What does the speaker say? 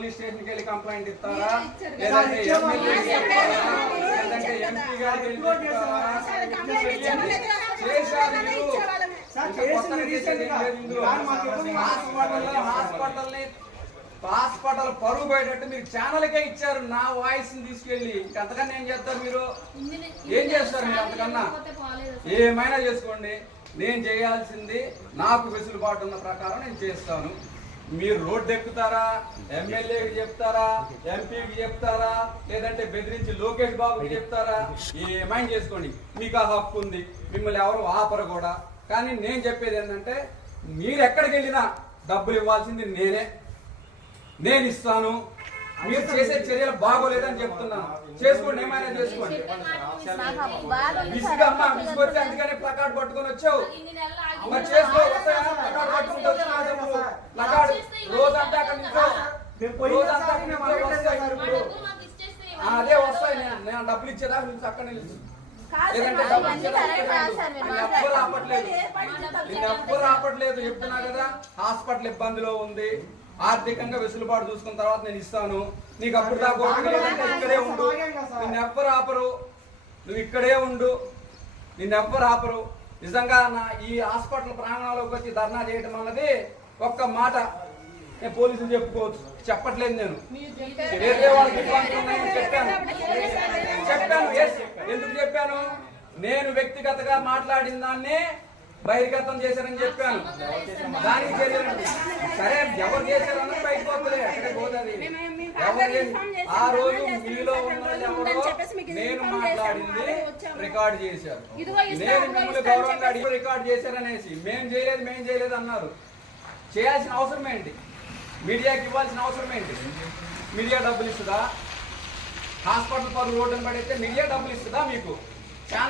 Police స్టేషన్కి వెళ్ళి complaint ఇస్తారా, లేదంటే ఎమ్మెల్యే లేదంటే ఎంపీ గారికి హాస్పిటల్ పరుగు పోయేటట్టు మీరు ఛానల్కే ఇచ్చారు. నా వాయిస్ ని తీసుకెళ్ళి అంతకన్నా ఏం చేస్తారు మీరు? ఏం చేస్తారు మీరు? అంతకన్నా ఏమైనా చేసుకోండి. నేను చేయాల్సింది నాకు వెసులుబాటు ఉన్న ప్రకారం నేను చేస్తాను. మీరు రోడ్డు ఎక్కుతారా, ఎమ్మెల్యేకి చెప్తారా, ఎంపీకి చెప్తారా, లేదంటే బెదిరించి లోకేష్ బాబుకి చెప్తారా, ఏమైనా చేసుకోండి. మీకు ఆ హక్కు ఉంది, మిమ్మల్ని ఎవరు ఆపరు కూడా. కానీ నేను చెప్పేది ఏంటంటే మీరు ఎక్కడికి వెళ్ళినా డబ్బులు ఇవ్వాల్సింది నేను ఇస్తాను. మీరు చేసే చర్యలు బాగోలేదని చెప్తున్నాను. చేసుకోండి, ఏమైనా చేసుకోండి. విసుగమ్మా, విసుగొచ్చి అందుకని ప్లకార్డ్ పట్టుకొని వచ్చావు. మరి చేసుకో, ప్లకార్డ్ పట్టుకుంటూ ప్లకార్డ్ రోజంతా అక్కడ నిల్చో, రోజంతా అదే వస్తాయి. నేను డబ్బులు ఇచ్చేదా అక్కడ నిలుచు. లేదంటే ఎవ్వరు ఆపట్లేదు. చెప్తున్నా కదా, హాస్పిటల్ ఇబ్బందిలో ఉంది, ఆర్థికంగా వెసులుబాటు చూసుకున్న తర్వాత నేను ఇస్తాను. నీకు అప్పుడు దాకా ఇక్కడే ఉండు, నిన్నెవ్వరు ఆపరు. నువ్వు ఇక్కడే ఉండు, నిన్నెవ్వరు ఆపరు. నిజంగా నా ఈ హాస్పిటల్ ప్రాంగణంలోకి వచ్చి ధర్నా చేయడం అన్నది ఒక్క మాట నేను పోలీసులు చెప్పుకోవచ్చు. చెప్పట్లేదు, నేను వేరే వాళ్ళకి చెప్పాను. ఎందుకు చెప్పాను? నేను వ్యక్తిగతంగా మాట్లాడిన దాన్ని బహిర్గతం చేశారని చెప్పాను. దానికి చర్యలు సరే, ఎవరు చేశారన్నది బయట పోతుంది, అక్కడే పోతుంది. ఆ రోజు మీలో ఉన్న ఎవరో నేను మాట్లాడింది రికార్డు చేశారు. నేను మిమ్మల్ని గౌరవంగా అడిగి రికార్డు చేశారనేసి మేము చేయలేదు అన్నారు. చేయాల్సిన అవసరం ఏంటి? మీడియాకి ఇవ్వాల్సిన అవసరం ఏంటి? మీడియా డబ్బులు ఇస్తుందా? హాస్పిటల్ పరువు రోడ్డును పడితే మీడియా డబ్బులు ఇస్తుందా? మీకు ఛానల్